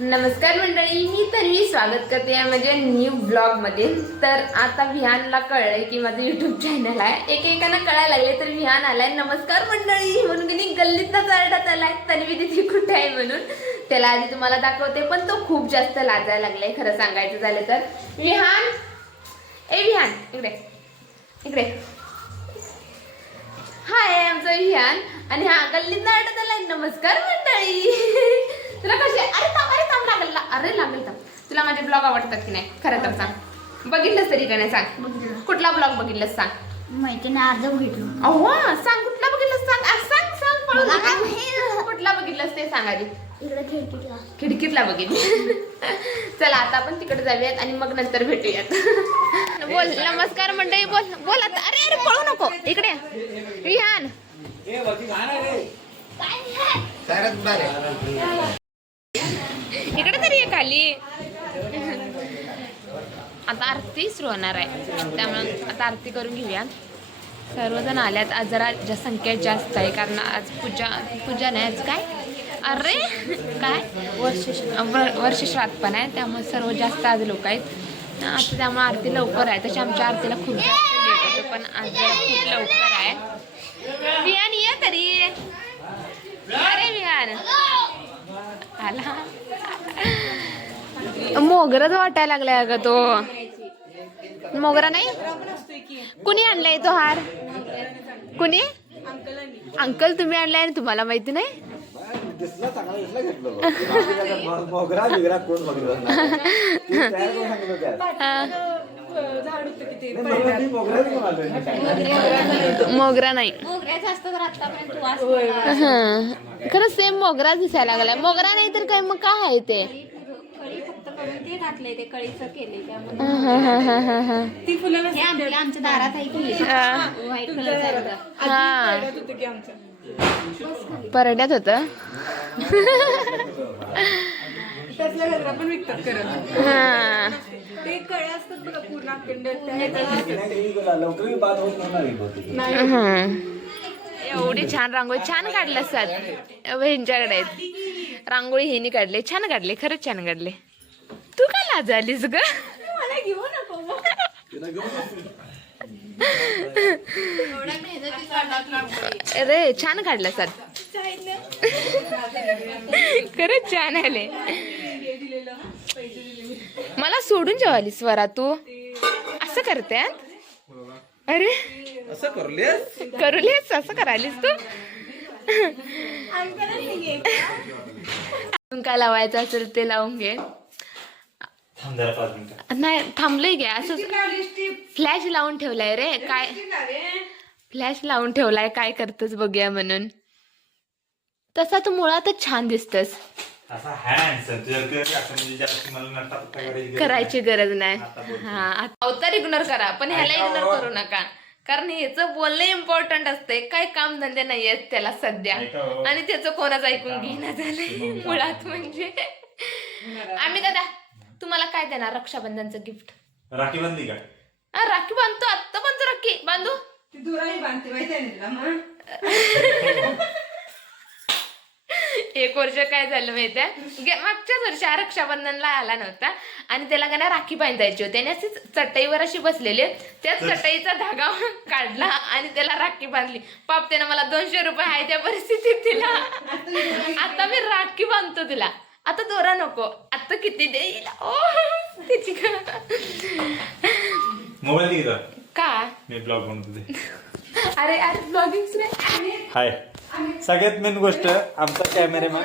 नमस्कार मंडळी, मी तन्वी स्वागत करते या माझ्या न्यू ब्लॉग मध्ये। तर आता विहानला कळलंय की माझं युट्यूब चॅनल आहे, एकेकांना कळायला लागले तर विहान आलाय नमस्कार मंडळी म्हणून की गल्लीतच आरडत आलाय तन्वी दीदी कुठे आहे म्हणून। त्याला आधी तुम्हाला दाखवते पण तो खूप जास्त लाजायला लागलाय खरं सांगायचं झालं तर। विहान, ए विहान इकडे इकडे, हाय आमचा विहान आणि हा गल्लीत आरडत आलाय नमस्कार मंडळी। तुला कशी अरे थांब लागेल थांब। तुला माझे ब्लॉग आवडतात की नाही खरं तर सांग, बघितलंस तरी का नाही सांग, कुठला ब्लॉग बघितलंस सांग। माहिती नाही, अर्ध बघितलं। अहो सांग कुठला बघितलंस सांग, सांग सांग पळून नका। कुठला बघितलंस ते सांग आधी। इकडे खिडकीतला बघितलं। चला आता आपण तिकडे जाऊयात आणि मग नंतर भेटूयात। बोल नमस्कार मंडळी, बोल बोल आता। अरे अरे पळू नको, इकडे विहान इकडे तरी ये खाली। आता आरती सुरू होणार आहे त्यामुळे आता आरती करून घेऊया। सर्वजण आल्यात, आज जरा संख्या जास्त आहे कारण आज पूजा नाही, आज काय अरे काय वर्षश्राद्ध पण आहे त्यामुळे सर्व जास्त आज लोक आहेत आता, त्यामुळे आरती लवकर आहे। तशी आमच्या आरतीला खूप जास्त लेट होतं पण आज जरा खूप लवकर आहे। विहान ये तरी, अरे विहान आला। मोगराच वाटायला लागलाय अगं तो। मोगरा नाही, कुणी आणलाय तो हार? कुणी? अंकल तुम्ही आणलाय आणि तुम्हाला माहिती नाही? मोगरा नाही, खरं सेम मोगरा दिसायला लागलाय। मोगरा नाही तर काय मग काय आहे ते? आमच्या दारात परड्यात होत। एवढी छान रांगोळी छान काढल्या असतात ह्यांच्याकडे आहेत। रांगोळी ह्यांनी काढले, छान काढले, खरंच छान काढले। तू काय लाजालीस ग? अरे छान काढलं सर, खरंच छान आले। मला सोडून जेवालीस स्वरा तू, असं करते? अरे असं करूलेस, असं करायलीस तू? काय लावायचं असेल ते लावून घे। नाही थांबलंय घ्या, असं फ्लॅश लावून ठेवलाय रे। काय फ्लॅश लावून ठेवलाय, काय करतोस बघूया म्हणून। तसा तू मुळातच छान दिसतस, करायची गरज नाही। हा अवतार इग्नोर करा पण ह्याला इग्नोर करू नका कारण ह्याचं बोलणं इम्पॉर्टंट असते। काय काम धंदे नाही आहेत त्याला सध्या आणि त्याचं कोणाच ऐकून घेणं झालंय मुळात म्हणजे। आम्ही दादा तुम्हाला काय देणार रक्षाबंधनचं गिफ्ट? राखी बांधली का? राखी बांधतो, आत्ता बांधतो राखी। बांधू एक वर्ष काय झालं माहितीये, मागच्याच वर्षी रक्षाबंधनला आला नव्हता आणि त्याला काय राखी बांधायची होती आणि अशीच चटईवर अशी बसलेली, त्याच चटईचा धागा काढला आणि त्याला राखी बांधली। पाप त्यानं मला 200 रुपये आहे त्या परिस्थितीत दिला। आता मी राखी बांधतो तुला, आता दोरा नको, आता किती देईल त्याची मोबाईल का? मी ब्लॉग बनवतो। अरे अरे ब्लॉगिंग नाही। हाय, सगळ्यात मेन गोष्ट आमचा कॅमेरामॅन,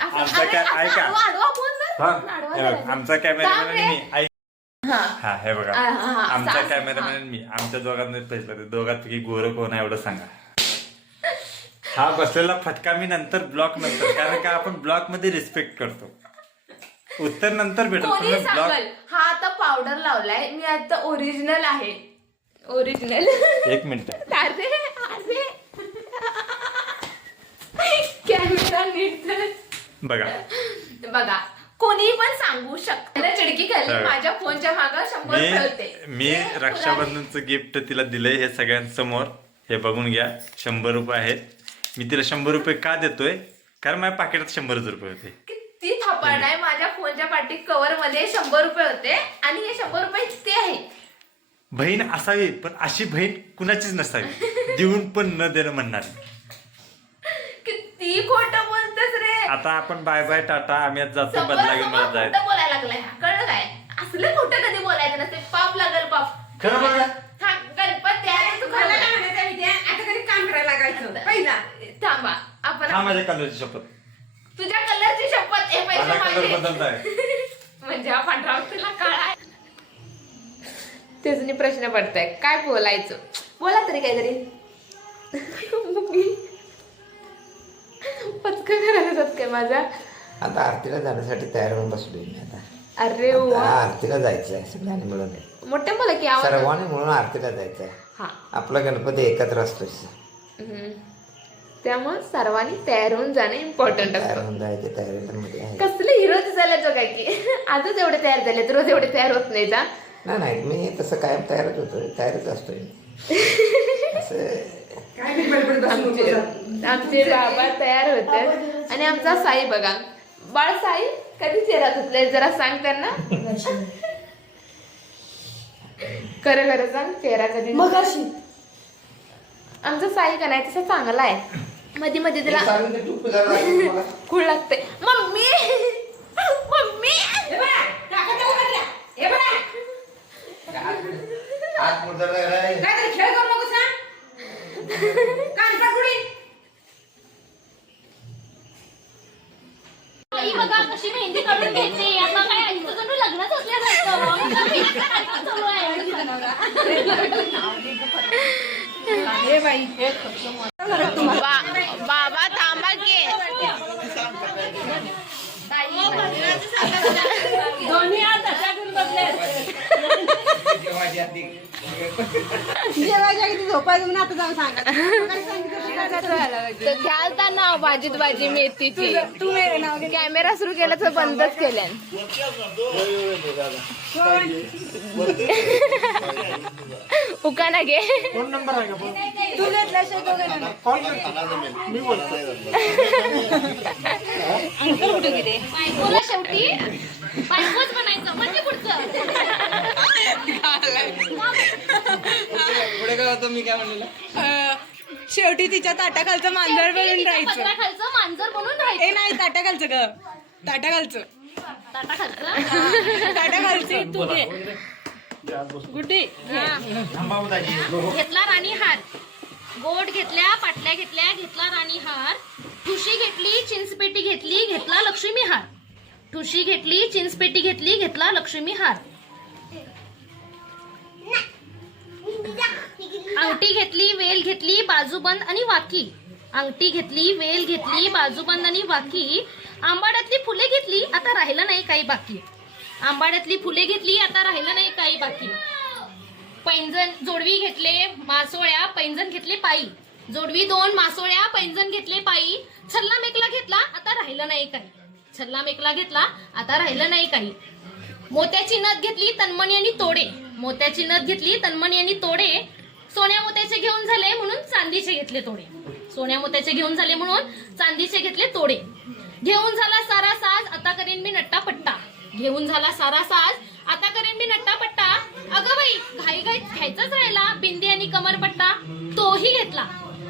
आमचा कॅमेरामॅन आणि मी हा हे बघा, आमचा कॅमेरामॅन आणि मी, आमच्या दोघांमध्ये पैसे दोघांपैकी गोरं कोण आहे एवढं सांगा। हा बसलेला फटका मी नंतर ब्लॉक नंतर, कारण का आपण ब्लॉक मध्ये रिस्पेक्ट करतो, उत्तर नंतर भेटत। हा आता पावडर लावलाय मी, आता ओरिजिनल आहे, ओरिजिनल। एक मिनिट, कॅमेरा नीट बघा बघा, कोणी पण सांगू शकते चिडकी खाली माझ्या फोनच्या मागे 100 ठेवते। मी रक्षाबंधनचं गिफ्ट तिला दिलंय हे सगळ्यांसमोर, हे बघून घ्या। 100 रुपये आहेत, मी तिला 100 रुपये का देतोय कारण माझ्या पाकिटात 100 रुपये होते। ती थापा नाही, माझ्या फोनच्या पाठी कव्हर मध्ये 100 रुपये होते आणि हे 100 रुपये ते आहेत. बहीण असावी पण अशी बहीण कुणाचीच नसावी, देऊन पण न देणं म्हणणार. किती खोटं बोलतेस रे. आता आपण बाय बाय टाटा, आम्ही आज जातो समोर बदला घेऊन मला समोर जायचं. खोटं बोलायला लागलाय हा, कळलं काय? असलं खोटं कधी बोलायचं नसते, पाप लागल पाप. खरं बघा. हा, गणपती आहे तू मला खरं. काय म्हणायचं माहितीये? आता तरी काम करायला लागायचं पहिला. थांबा आपण हा माझ्या कलरची शपथ, तुझ्या कलरची शपथ. हे पैसे माझा कलर माझे. बदलताय. म्हणजे हा पांढरा तुला काळा. तेच प्रश्न पडताय काय बोलायचं, बोला तरी काहीतरी. पचका करायला जात काय माझा. आता आरतीला जाण्यासाठी तयार होऊन बसलोय मी आता. अरे आता वा, आरतीला जायचंय सगळ्यांनी मिळून. मोठ्या बोला की आवाज. सर्वांनी मिळून आरतीला जायचंय. हा. आपला गणपती एकत्र असतो, त्यामुळे सर्वांनी तयार होऊन जाणं इम्पॉर्टंट तयार असतं. होऊन जायचे तयारीमध्ये आहे. कसले हिरो दिसायला जो काय की आजच एवढे तयार झाले, रोज एवढे तयार होत नाही का? नाही मी तसं कायम तयारच होतोय, तयारच असतोय मी. असं काय बी बडबड बसू नको. आमचे बाबा तयार होते आणि आमचा साई बघा. बाळ साई कधी चेहरा धुतलाय जरा सांग त्यांना. खरं खरं सांग, चेहरा कधी आमचा साई का नाही तसा चांगला आहे. मध्ये मध्ये तिला सांगून ते तू तुझ्या लागेल मला. खूळ लागते. मम्मी मम्मी हे बघा, काका तेव्हा करल्या. हे बघा, हात मुरझाडला गेलाय. काहीतरी खेळ करू नकोस ना. कानपाट उडी. आई बघा कशी मेहंदी काढून घेते. आता काय आईचं जणू लग्नच असल्यासारखं. चालू आहे. हे बाई, बाबा थांबा की. दोन्ही हात अशा करून बसले. जेवायच्या किती झोपायचं ना आता जाऊन सांगा. तर घ्यालता भाजीत भाजी मेथीची. कॅमेरा सुरू केला तर बंदच केल्या. उकाना घे. तू घेतल्याशिवाय तो घेणार नाही. बायकोला शेवटी बायकोच बनायचं म्हणजे पुढचं. पुढे काय होतं मी काय म्हणलेलं? शेवटी तिच्या ताटाखालचं मांजर बनून राहायचं. पत्राखालचं मांजर म्हणून राहायचं. ए नाही, ताटाखालचं ग, ताटाखालचं. ताटाखालचं ताटाखालची तू घे. गुड्डी घेतला राणी हार. गोड घेतल्या, पाटल्या घेतल्या, घेतला राणी हार. ठुशी घेतली, चिंचपेटी घेतली, घेतला लक्ष्मी हार. ठुशी घेतली, चिंचपेटी घेतली, घेतला लक्ष्मी हार. अंगठी घेतली, वेल घेतली, बाजूबंद आणि वाकी. अंगठी घेतली, वेल घेतली, बाजूबंद आणि वाकी. आंबाड्यातली फुले घेतली, आता राहिलं नाही काही बाकी. आंबाड्यातली फुले घेतली, आता राहिलं नाही काही बाकी. पैंजण जोडवी घेतले, मासोळ्या, पैंजण घेतले पायी. जोडवी 2, मासोळ्या, पैंजण घेतले पायी. छल्ला मेकला घेतला, आता राहिलं नाही काही. छल्ला मेकला घेतला, आता राहिलं नाही काही. मोत्याची नथ घेतली, तन्मणी आणि तोडे. मोत्याची नथ घेतली, तन्मणी आणि तोडे. सोन्या मोत्याचे घेऊन झाले म्हणून चांदीचे घेतले तोडे. सोन्या मोत्याचे घेऊन झाले म्हणून चांदीचे घेतले तोडे. घेऊन झाला सारा साज, आता करेन मी नट्टापट्टा. घेऊन झाला सारा साज, आता करेन मी नट्टापट्टा. अगं बाई घाई घ्यायचाच राहिला बिंदी आणि कमरपट्टा. तोही घेतला.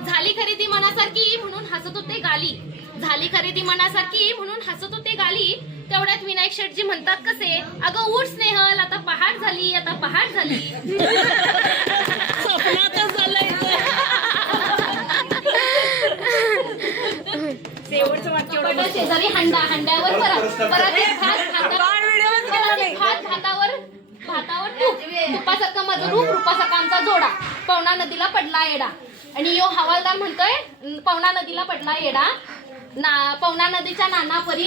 झाली खरेदी मनासारखी म्हणून हसत होते गाली. झाली खरेदी मनासारखी म्हणून हसत होते गाली. तेवढ्यात विनायक शेटजी म्हणतात कसे, अगं उठ स्नेहल, आता पहाट झाली, आता पहाट झाली. स्वप्नातच झालंय. शेजारी हंडा, हंड्यावर परत एक भातावर तूप. तुपासारखा माझं रूप, रूपासारखा आमचा जोडा. पवना नदीला पडला येडा. आणि यो हवालदार म्हणतोय पवना नदीला पडला येडा. पवना नदीच्या नाना परी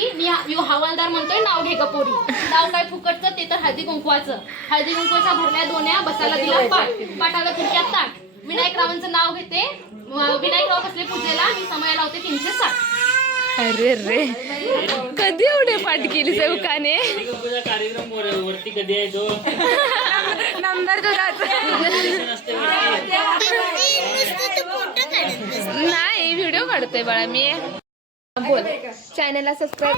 यो हवालदार म्हणतोय नाव घे गपोरी. नाव काय फुकटचं ते तर हळदी कुंकवाचं. हळदी कुंकवाच्या भरल्या दोन्या, बसायला दिला पाठ, पाठाला तुमच्यात ताट. विनायकरावांचं नाव घेते, विनायकराव बसले पूजेला, मी समय लावते 360. अरे रे, कधी एवढे पाठ केली सेवकाने. कार्यक्रम वरती कधी आहे तो नंबर तुझा नाही, व्हिडिओ काढतोय बाळा मी. बोल, चॅनलला सबस्क्राईब.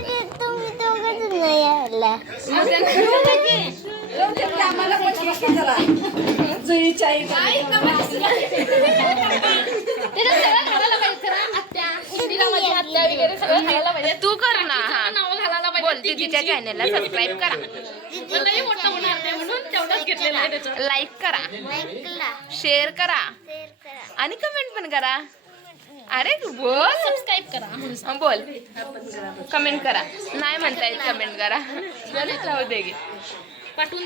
आम्हाला पण शिकवा जरा. जुईच्या आई. त्याच्यात सगळं घालायला पाहिजे खरं. आत्या, उंदीरामध्ये आत्या वगैरे सगळं घालायला पाहिजे. तू कर ना. हा नावं घालायला बोल पाहिजे. दीदीच्या चॅनेलला सबस्क्राईब करा, लई मोठं होणार नाही म्हणून तेवढंच घेतलेलं आहे त्याच्यात. लाईक करा, शेअर करा आणि कमेंट पण करा. अरे बोल, सबस्क्राईब करा. बोल, कमेंट करा. नाही म्हणता येत कमेंट करा. राहू दे गे. पाठवून दे.